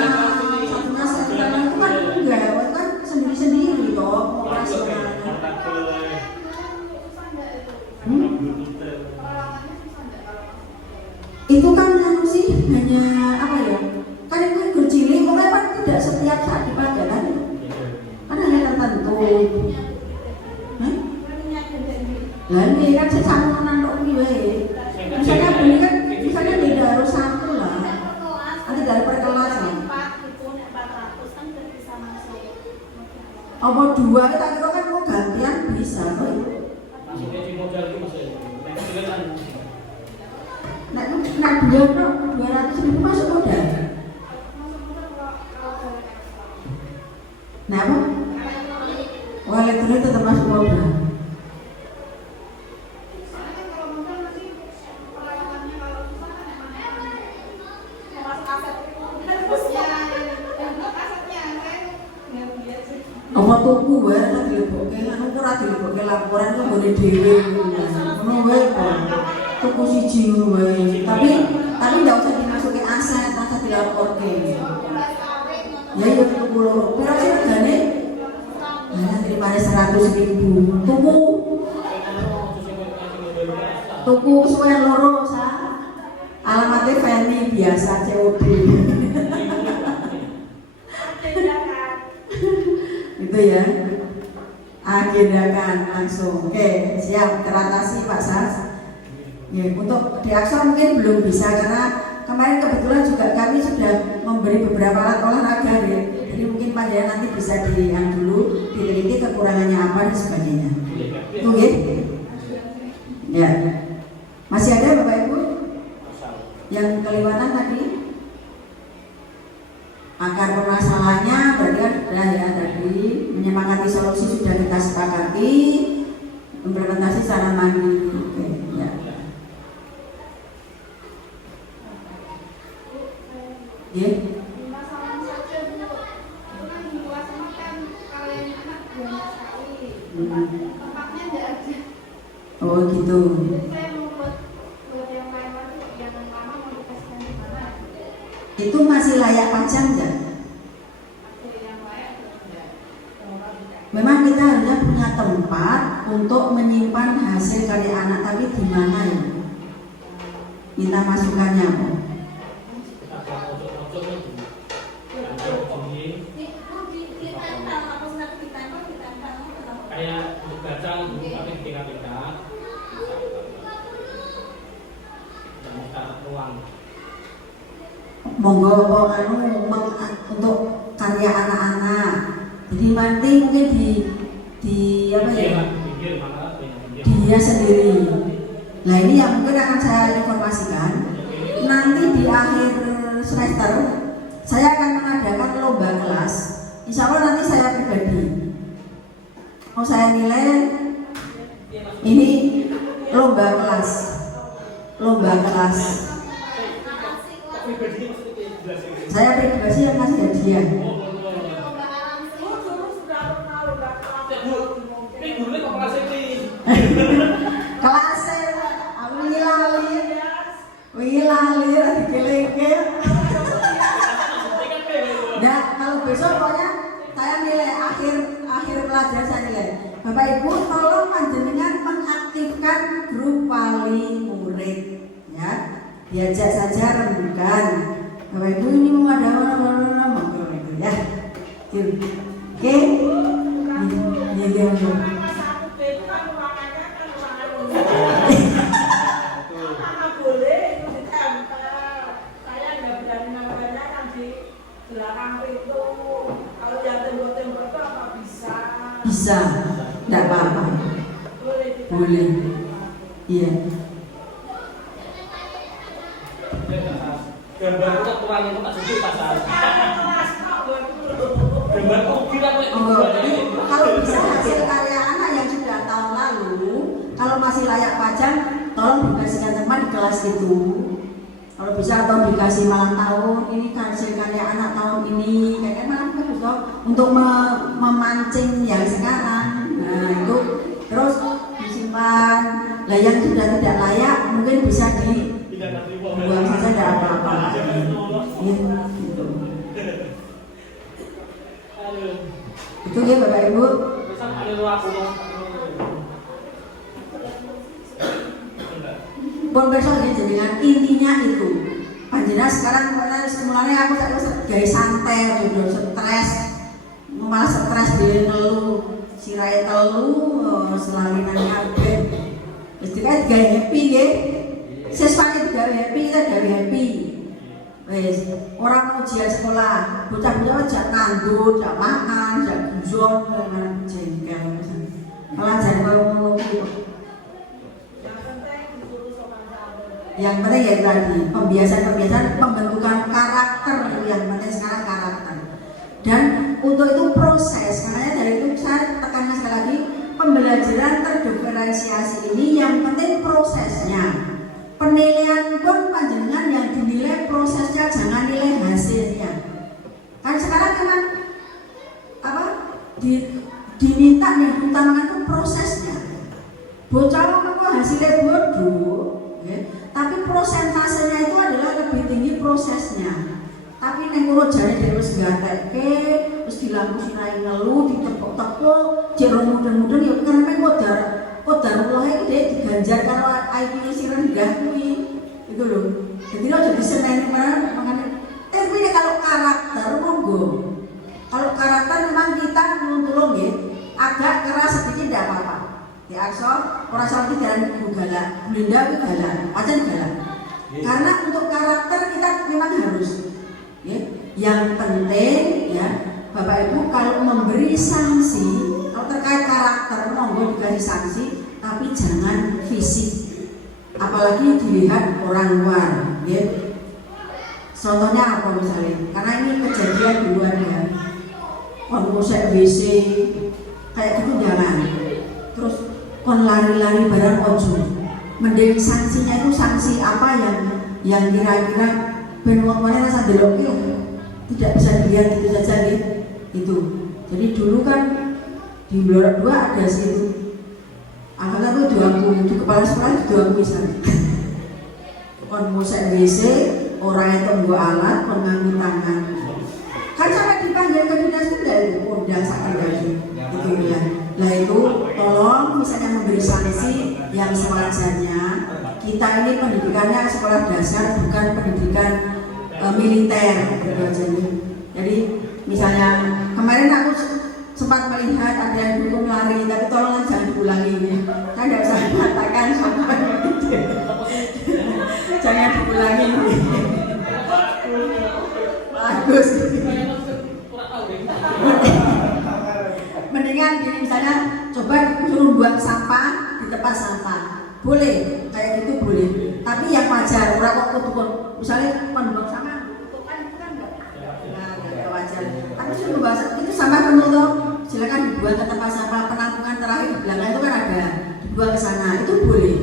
satunya sentra itu kan enggak, itu kan sendiri-sendiri toh operasionalnya. Itu kan anu sih hanya apa ya? Kan itu bercilik, pokoknya kan tidak setiap saat dipakai kan? Kan hanya tertentu. Lalu kan sesama nandok nih, misalnya beli kan, misalnya tidak harus satu lah. Nanti dari per kelas nih. Apa dua? Tak kira kan mau gantian bisa kok. Nak dua kok 200.000 masuk modal. Nah apa? Wallet itu tetap masuk modal. Apa tuku wae tak dilebokke, anu ora dilebokke laporan kok boleh dhewe ngono wae kok. Tuku siji ngono wae. Tapi ndak usah dimasukin aset, tak usah dilaporke. Ya itu tuku loro. Pira sih regane? Nah, daripada 100.000. Tuku suwe loro sa. Alamatnya Feni biasa COD. Itu ya. Agendakan langsung. Oke, siap teratasi Pak Sas. Ya, untuk di Aksor mungkin belum bisa karena kemarin kebetulan juga kami sudah memberi beberapa alat olahraga ya. Jadi mungkin Pak Jaya nanti bisa dilihat dulu, diteliti kekurangannya apa dan sebagainya. Itu ya. Ya. Masih ada Bapak Ibu yang kelewatan tadi? Akar permasalahannya berarti kan sudah ya tadi, menyepakati solusi sudah kita sepakati, implementasi secara mandiri. Oke, ya. Yeah. Oh gitu. Itu masih layak pajang nggak? Memang kita harusnya punya tempat untuk menyimpan hasil karya anak, tapi di mana ya? Minta masukannya kok. Kayak baca tapi tingkat-tingkat. monggo untuk karya anak-anak. Jadi nanti mungkin di apa ya? Dia sendiri. Nah ini yang mungkin akan saya informasikan. Nanti di akhir semester saya akan mengadakan lomba kelas. Insya Allah nanti saya pribadi mau saya nilai ini lomba kelas. Saya pribadi yang kasih hadiah. Kelasnya lali dikeling-keling. Nah, kalau besok pokoknya saya nilai akhir pelajaran saya nilai. Bapak Ibu tolong panjenengan mengaktifkan grup wali murid, ya. Diajak saja rembukan. Bapak Ibu ini mau ada apa ya. Oke. Bisa, tidak apa-apa. Boleh. Iya. Gambar itu kurang itu tak sedih pasal. Gambar kira kalau bisa hasil karya anak yang sudah tahun lalu, kalau masih layak pajang, tolong dikasihkan teman di kelas itu. Kalau bisa atau dikasih malam tahun ini hasil karya anak tahun ini, kayaknya malam bagus toh untuk memancing yang sekarang. Nah itu terus disimpan. Lah yang sudah tidak layak mungkin bisa dibuang saja, tidak apa-apa. Ya, gitu. Itu ya Bapak Ibu. Pun besok ya dengan intinya itu. Panjenengan sekarang mulanya aku gaya santai, jodoh stres, malah stres dia ngeluh, sirai telu, selalinan kabeh. Mesti kan gaya happy ya. Seswane gaya happy, kita gaya happy. Wes, orang ujian sekolah, bocah-bocah jak nganggur, jak makan, jak guyon, dengan jengkel. Pelajaran ngono kuwi. Yang penting ya tadi pembiasaan pembentukan karakter, yang penting sekarang karakter. Dan untuk itu proses, makanya dari itu saya tekankan sekali lagi, pembelajaran terdiferensiasi ini yang penting prosesnya. Penilaian pun panjenengan yang dinilai prosesnya, jangan nilai hasilnya. Kan sekarang memang apa diminta nih utamakan itu prosesnya. Bocah menunggu hasilnya bodoh, ya. Tapi prosentasenya itu adalah lebih tinggi prosesnya. Tapi neng kulo jane dhewe wis gatekke, wis dilampu sirai ngelu, ditepuk-tepuk, jero mudeng-mudeng ya karena kodarullah iki dhek diganjar karo IQ sing rendah kuwi. Itu lho. Jadi aja diseneni makane kuwi kalau karakter monggo. Kalau karakter memang kita nuntulung nggih, agak keras sedikit tidak apa-apa. Ya so, orang salah jalan galak, bunda itu galak, pacar galak. Karena untuk karakter kita memang harus. Ya. Yang penting ya, Bapak Ibu kalau memberi sanksi, kalau terkait karakter monggo dikasih sanksi, tapi jangan fisik. Apalagi dilihat orang luar. Ya. Contohnya apa misalnya? Karena ini kejadian di luar ya. Pengusik WC kayak gitu jangan. Terus kon lari-lari barang ojo. Mending sanksinya itu sanksi apa yang kira-kira ben wong-wong rasa delok tidak bisa dilihat gitu saja gitu. Itu. Jadi dulu kan di Blora 2 ada situ. Angkatan itu diakui di kepala sekolah diakui sana. Kon musik WC orang itu nggo alat penganggu tangan. Kan sampai dipanggil ke dinas itu dari Polda sakit lagi. Itu ya. Nah itu tolong misalnya memberi sanksi yang sewajarnya. Kita ini pendidikannya sekolah dasar bukan pendidikan militer gitu. Jadi misalnya kemarin aku sempat melihat ada yang dukung lari, tapi tolong jangan diulangi. Saya tidak usah mengatakan sampai jangan diulangi. sampah. Boleh, kayak gitu boleh. Tapi yang wajar, ora kok kudu misalnya pembuang sampah itu kan enggak wajar. Tapi itu sampah penuh toh, silakan dibuang ke tempat sampah. Penampungan terakhir di belakang itu kan ada, dibuang ke sana, itu boleh.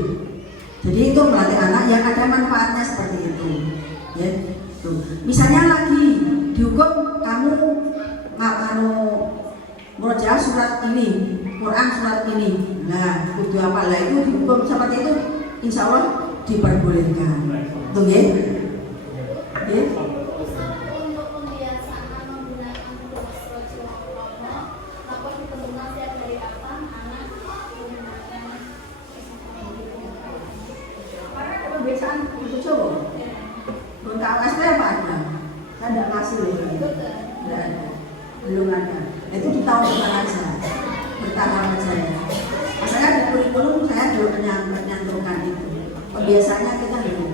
Jadi itu melatih anak yang ada manfaatnya seperti itu. Ya, tuh. Misalnya lagi dihukum kamu murojaah surat ini, Quran surat ini. Nah, kudu apa lah itu dihukum seperti itu, insya Allah diperbolehkan. Tuh ya. Ya. Kebiasaan itu coba. Belum KWSP apa ada? Saya tidak ngasih loh. Tidak ada. Belum ada. Itu di tahun depan aja. Bertahap aja ya. Saya di kurikulum saya belum menyantumkan itu. Biasanya kita belum.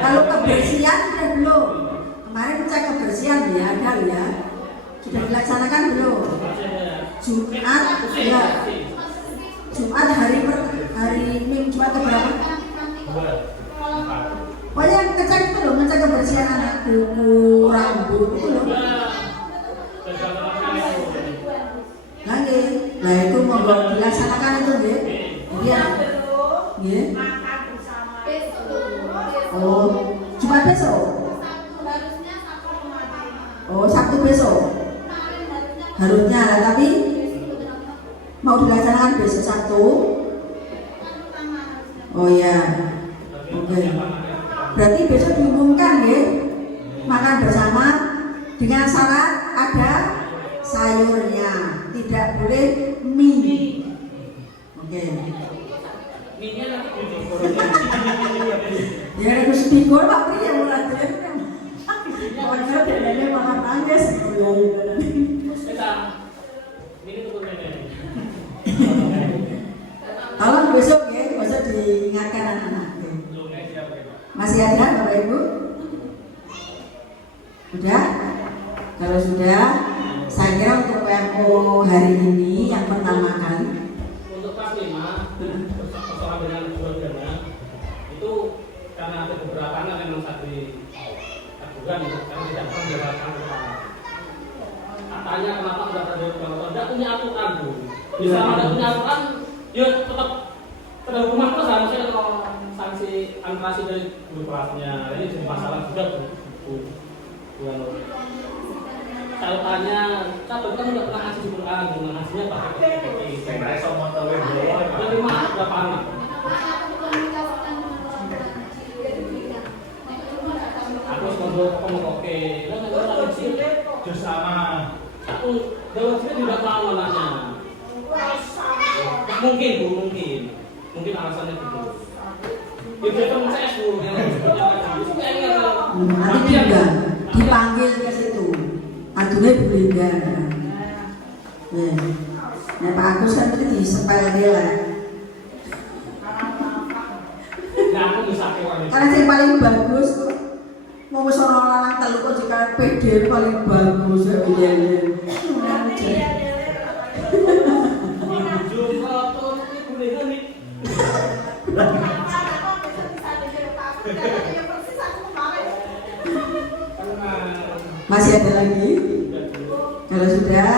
Kalau kebersihan sudah belum. Kemarin cek kebersihan ya ada ya. Sudah dilaksanakan belum? Jumat ya. Jumat hari Minggu Jumat keberapa? Oh yang ngecek itu loh, ngecek kebersihan anak kuku, rambut itu loh. Lagi, nah itu mau dilaksanakan itu ya. Iya. Ya. Oh, Jumat besok. Oh, Sabtu besok. Harusnya lah, tapi mau dilaksanakan besok Sabtu. Oh ya. Oke. Berarti besok diumumkan ya. Makan bersama dengan syarat ada sayurnya, tidak boleh mie. Oke. Ya harus digor Pak Pri yang mulai kan. Pokoknya dadanya makan nangis tolong besok ya, besok diingatkan anak-anak. Masih ada Bapak Ibu? Sudah? Kalau sudah, saya kira untuk PMO hari ini yang pertama kali untuk kelas 5 persoalan dengan keluarganya itu karena ada beberapa anak yang memang di aduan itu karena tidak pernah menjalankan katanya kenapa tidak ada tidak punya aturan Bu. Bisa ada punya aturan ya tetap terhubung terus harusnya kalau sanksi administrasi dari guru kelasnya ini jadi masalah juga Bu. Kalau tanya, cabut kan udah pernah ngaji di Quran, ngajinya pakai PPP. Saya sama tahu berapa berapa anak? Aku sebagai oke, dan kalau sih bersama. Aku dalam sini tidak tahu anaknya. Mungkin Bu, mungkin alasannya gitu. Itu kan saya suruh yang nanti juga dipanggil ke situ. Aduhnya berbeda. Nah Pak Agus kan itu disepel dia lah. Karena yang paling bagus, mau seorang orang teluk kok jika PD paling bagus ya iya. Masih ada lagi? Kalau sudah,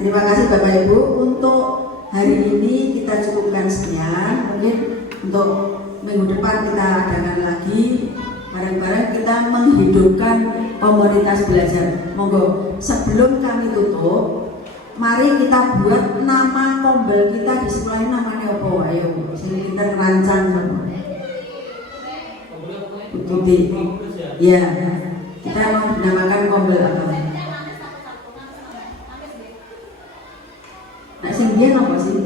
terima kasih Bapak Ibu. Untuk hari ini kita cukupkan sekian. Mungkin untuk minggu depan kita adakan lagi. Bareng-bareng kita menghidupkan komunitas belajar. Monggo, sebelum kami tutup, mari kita buat nama kombel kita di sekolah ini namanya apa? Ayo, sini kita rancang semua. Ikuti. Ya. Kita mau dinamakan kombel apa? Nah, sing dia apa sih?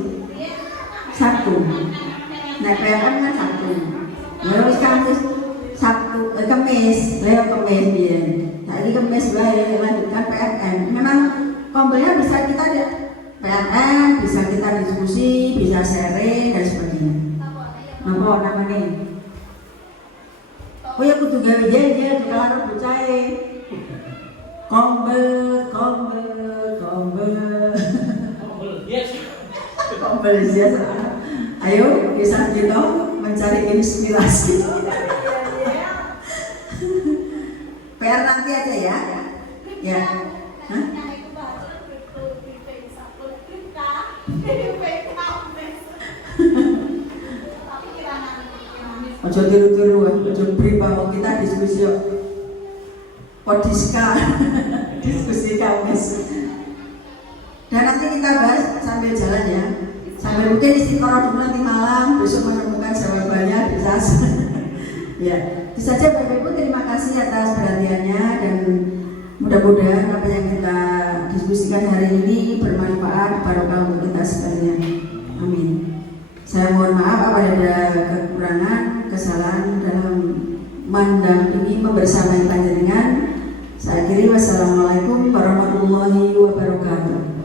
Sabtu. Nah, PLN kan Sabtu. Lalu Kamis, Sabtu, Kamis, Kamis dia. Nah, ini Kamis bae lanjutkan PLN. Memang kombelnya bisa kita PLN, bisa kita diskusi, bisa sharing dan sebagainya. Apa namanya? Oh ya kudu gawe jejer di kalangan bocah. Kombel. Kombel yes. Kombel yes. Ayo bisa kita mencari inspirasi. PR nanti aja ya. Ya. Hah? Ojo tiru-tiru, ojo beribawa, kita diskusi yuk. Podiska, diskusi kamis. Dan nanti kita bahas sambil jalan ya. Sambil mungkin istiqoroh dulu nanti malam, besok menemukan jawabannya di SAS. Ya, itu saja Bapak Ibu, terima kasih atas perhatiannya dan mudah-mudahan apa yang kita diskusikan hari ini bermanfaat barokah untuk kita sekalian. Amin. Saya mohon maaf apabila ada kekurangan, kesalahan dalam mendampingi membersamai panjenengan. Saya akhiri, wassalamualaikum warahmatullahi wabarakatuh.